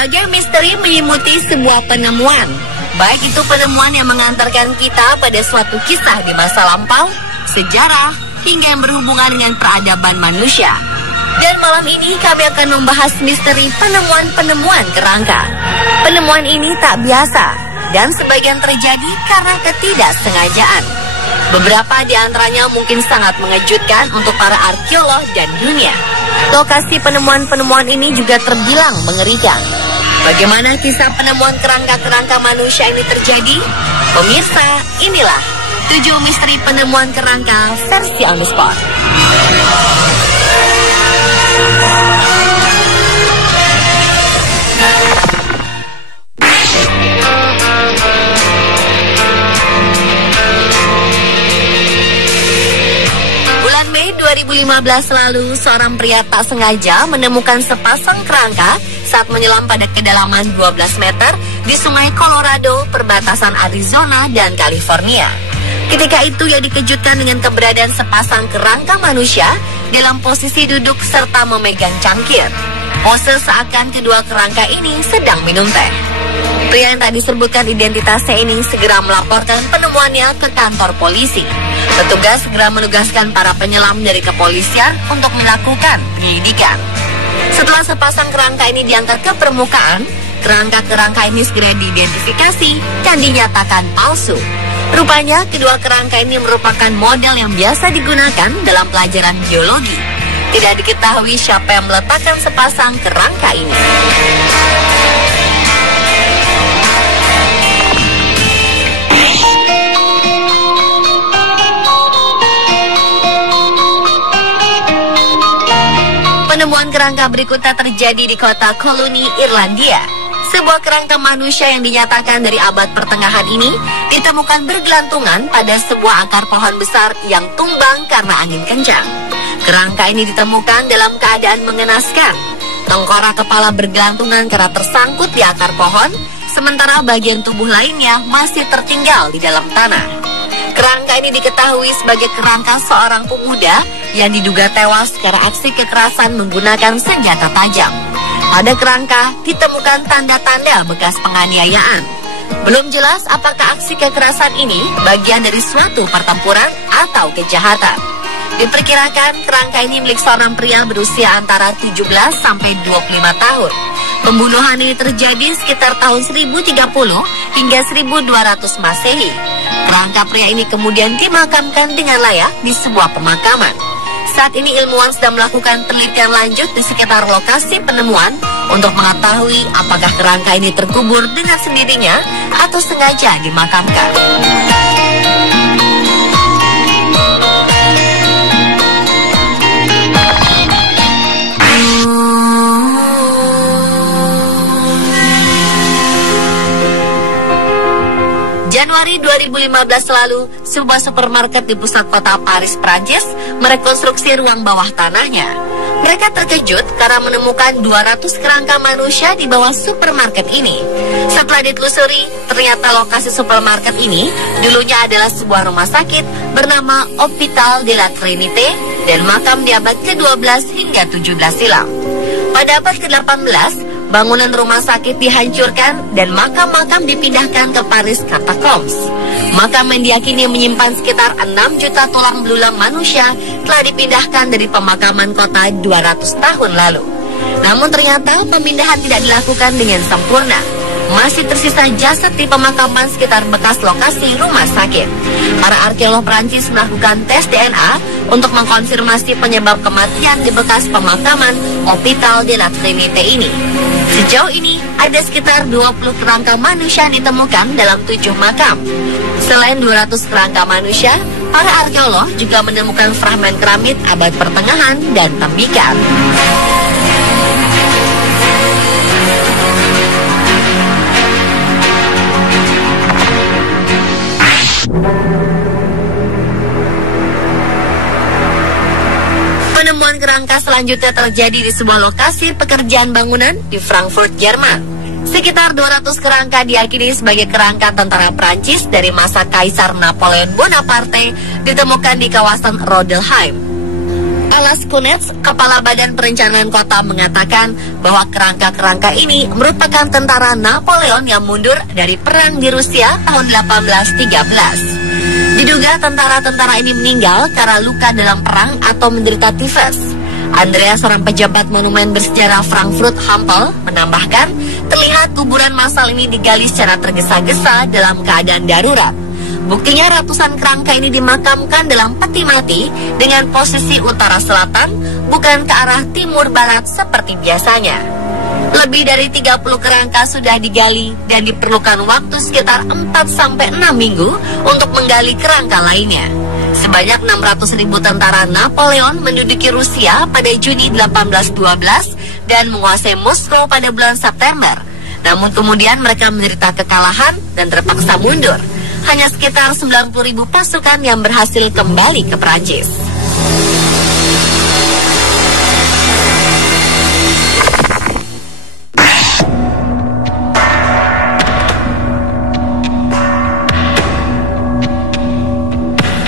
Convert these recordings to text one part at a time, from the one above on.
Berbagai misteri menyelimuti sebuah penemuan. Baik itu penemuan yang mengantarkan kita pada suatu kisah di masa lampau, sejarah, hingga yang berhubungan dengan peradaban manusia. Dan malam ini kami akan membahas misteri penemuan-penemuan kerangka. Penemuan ini tak biasa dan sebagian terjadi karena ketidaksengajaan. Beberapa di antaranya mungkin sangat mengejutkan untuk para arkeolog dan dunia. Lokasi penemuan-penemuan ini juga terbilang mengerikan. Bagaimana kisah penemuan kerangka-kerangka manusia ini terjadi? Pemirsa, inilah 7 misteri penemuan kerangka versi on the spot. Bulan Mei 2015 lalu, seorang pria tak sengaja menemukan sepasang kerangka saat menyelam pada kedalaman 12 meter di Sungai Colorado, perbatasan Arizona dan California. Ketika itu ia dikejutkan dengan keberadaan sepasang kerangka manusia dalam posisi duduk serta memegang cangkir. Pose seakan kedua kerangka ini sedang minum teh. Pria yang tak disebutkan identitasnya ini segera melaporkan penemuannya ke kantor polisi. Petugas segera menugaskan para penyelam dari kepolisian untuk melakukan penyelidikan. Setelah sepasang kerangka ini diangkat ke permukaan, kerangka-kerangka ini segera diidentifikasi dan dinyatakan palsu. Rupanya kedua kerangka ini merupakan model yang biasa digunakan dalam pelajaran biologi. Tidak diketahui siapa yang meletakkan sepasang kerangka ini. Penemuan kerangka berikutnya terjadi di kota Colony, Irlandia. Sebuah kerangka manusia yang dinyatakan dari abad pertengahan ini ditemukan bergelantungan pada sebuah akar pohon besar yang tumbang karena angin kencang. Kerangka ini ditemukan dalam keadaan mengenaskan. Tengkorak kepala bergelantungan karena tersangkut di akar pohon, sementara bagian tubuh lainnya masih tertinggal di dalam tanah. Kerangka ini diketahui sebagai kerangka seorang pemuda yang diduga tewas karena aksi kekerasan menggunakan senjata tajam. Pada kerangka ditemukan tanda-tanda bekas penganiayaan. Belum jelas apakah aksi kekerasan ini bagian dari suatu pertempuran atau kejahatan. Diperkirakan kerangka ini milik seorang pria berusia antara 17 sampai 25 tahun. Pembunuhan ini terjadi sekitar tahun 1030 hingga 1200 Masehi. Kerangka pria ini kemudian dimakamkan dengan layak di sebuah pemakaman. Saat ini ilmuwan sedang melakukan penelitian lanjut di sekitar lokasi penemuan untuk mengetahui apakah kerangka ini terkubur dengan sendirinya atau sengaja dimakamkan. Januari 2015 lalu, sebuah supermarket di pusat kota Paris, Prancis, merekonstruksi ruang bawah tanahnya. Mereka terkejut karena menemukan 200 kerangka manusia di bawah supermarket ini. Setelah ditelusuri, ternyata lokasi supermarket ini dulunya adalah sebuah rumah sakit bernama Hôpital de la Trinité dan makam di abad ke-12 hingga 17 silam. Pada abad ke-18, bangunan rumah sakit dihancurkan dan makam-makam dipindahkan ke Paris Catacombs. Makam yang diyakini menyimpan sekitar 6 juta tulang belulang manusia telah dipindahkan dari pemakaman kota 200 tahun lalu. Namun ternyata pemindahan tidak dilakukan dengan sempurna. Masih tersisa jasad di pemakaman sekitar bekas lokasi rumah sakit. Para arkeolog Prancis melakukan tes DNA untuk mengkonfirmasi penyebab kematian di bekas pemakaman Hôpital de la Trinité ini. Sejauh ini, ada sekitar 20 kerangka manusia yang ditemukan dalam 7 makam. Selain 200 kerangka manusia, para arkeolog juga menemukan fragmen keramik abad pertengahan dan tembikar. Penemuan kerangka selanjutnya terjadi di sebuah lokasi pekerjaan bangunan di Frankfurt, Jerman. Sekitar 200 kerangka diyakini sebagai kerangka tentara Prancis dari masa Kaisar Napoleon Bonaparte ditemukan di kawasan Rodelheim. Alas Kunets, Kepala Badan Perencanaan Kota, mengatakan bahwa kerangka-kerangka ini merupakan tentara Napoleon yang mundur dari perang di Rusia tahun 1813. Diduga tentara-tentara ini meninggal karena luka dalam perang atau menderita tifus. Andreas, seorang pejabat monumen bersejarah Frankfurt Hampel, menambahkan terlihat kuburan massal ini digali secara tergesa-gesa dalam keadaan darurat. Buktinya ratusan kerangka ini dimakamkan dalam peti mati dengan posisi utara selatan, bukan ke arah timur barat seperti biasanya. Lebih dari 30 kerangka sudah digali dan diperlukan waktu sekitar 4-6 minggu untuk menggali kerangka lainnya. Sebanyak 600.000 tentara Napoleon menduduki Rusia pada Juni 1812 dan menguasai Moskow pada bulan September. Namun kemudian mereka menderita kekalahan dan terpaksa mundur. Hanya sekitar 90.000 pasukan yang berhasil kembali ke Prancis.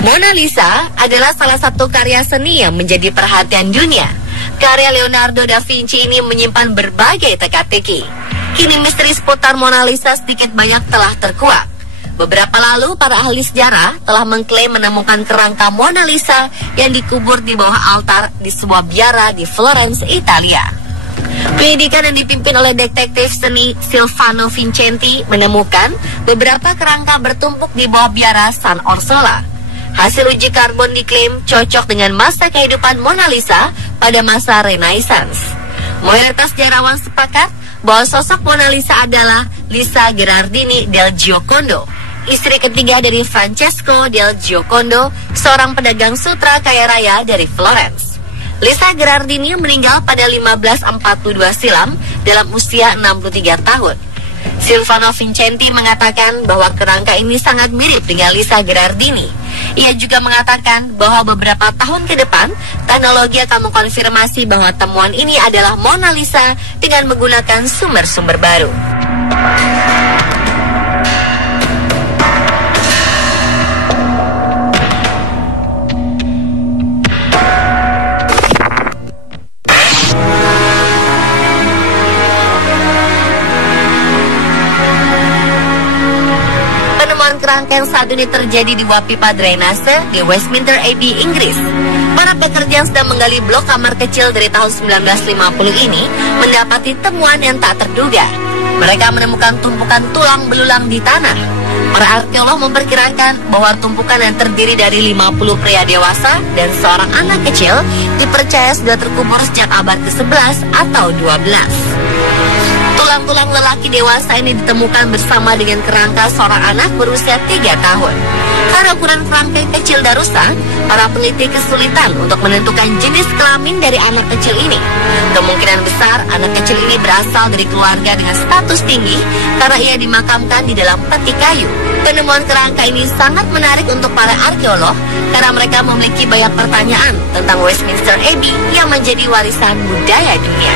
Mona Lisa adalah salah satu karya seni yang menjadi perhatian dunia. Karya Leonardo da Vinci ini menyimpan berbagai teka-teki. Kini misteri seputar Mona Lisa sedikit banyak telah terkuak. Beberapa lalu, para ahli sejarah telah mengklaim menemukan kerangka Mona Lisa yang dikubur di bawah altar di sebuah biara di Florence, Italia. Penyidikan yang dipimpin oleh detektif seni Silvano Vincenti menemukan beberapa kerangka bertumpuk di bawah biara San Orsola. Hasil uji karbon diklaim cocok dengan masa kehidupan Mona Lisa pada masa Renaissance. Mayoritas sejarawan sepakat bahwa sosok Mona Lisa adalah Lisa Gherardini del Giocondo, istri ketiga dari Francesco del Giocondo, seorang pedagang sutra kaya raya dari Florence. Lisa Gherardini meninggal pada 1542 silam dalam usia 63 tahun. Silvano Vincenti mengatakan bahwa kerangka ini sangat mirip dengan Lisa Gherardini. Ia juga mengatakan bahwa beberapa tahun ke depan, teknologi akan mengkonfirmasi bahwa temuan ini adalah Mona Lisa dengan menggunakan sumber-sumber baru. Kerangka yang saat ini terjadi di Wap Pipa Drainase di Westminster Abbey, Inggris. Para pekerja yang sedang menggali blok kamar kecil dari tahun 1950 ini mendapati temuan yang tak terduga. Mereka menemukan tumpukan tulang belulang di tanah. Para arkeolog memperkirakan bahwa tumpukan yang terdiri dari 50 pria dewasa dan seorang anak kecil dipercaya sudah terkubur sejak abad ke-11 atau 12. Tulang-tulang lelaki dewasa ini ditemukan bersama dengan kerangka seorang anak berusia 3 tahun. Karena ukuran kerangka yang kecil dan rusak, para peneliti kesulitan untuk menentukan jenis kelamin dari anak kecil ini. Kemungkinan besar anak kecil ini berasal dari keluarga dengan status tinggi karena ia dimakamkan di dalam peti kayu. Penemuan kerangka ini sangat menarik untuk para arkeolog karena mereka memiliki banyak pertanyaan tentang Westminster Abbey yang menjadi warisan budaya dunia.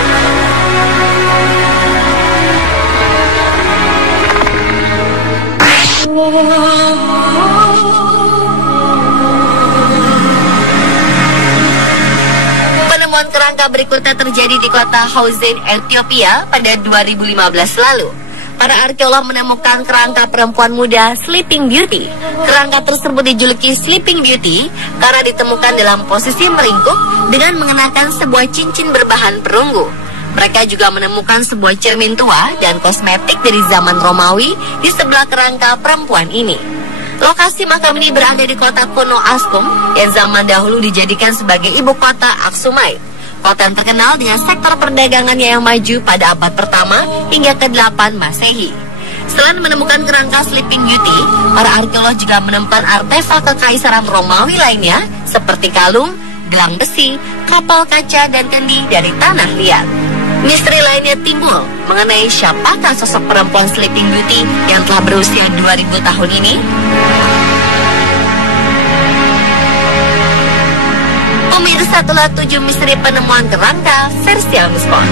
Penemuan kerangka berikutnya terjadi di kota Hauzen, Ethiopia pada 2015 lalu. Para arkeolog menemukan kerangka perempuan muda Sleeping Beauty. Kerangka tersebut dijuluki Sleeping Beauty karena ditemukan dalam posisi meringkuk dengan mengenakan sebuah cincin berbahan perunggu. Mereka juga menemukan sebuah cermin tua dan kosmetik dari zaman Romawi di sebelah kerangka perempuan ini. Lokasi makam ini berada di kota kuno Askum yang zaman dahulu dijadikan sebagai ibu kota Aksumite. Kota yang terkenal dengan sektor perdagangannya yang maju pada abad pertama hingga ke-8 Masehi. Selain menemukan kerangka Sleeping Beauty, para arkeolog juga menemukan artefak kekaisaran Romawi lainnya seperti kalung, gelang besi, kapal kaca, dan kendi dari tanah liat. Misteri lainnya timbul mengenai siapakah sosok perempuan Sleeping Beauty yang telah berusia 2000 tahun ini. Pemirsa, itulah 7 misteri penemuan kerangka versi Amispon.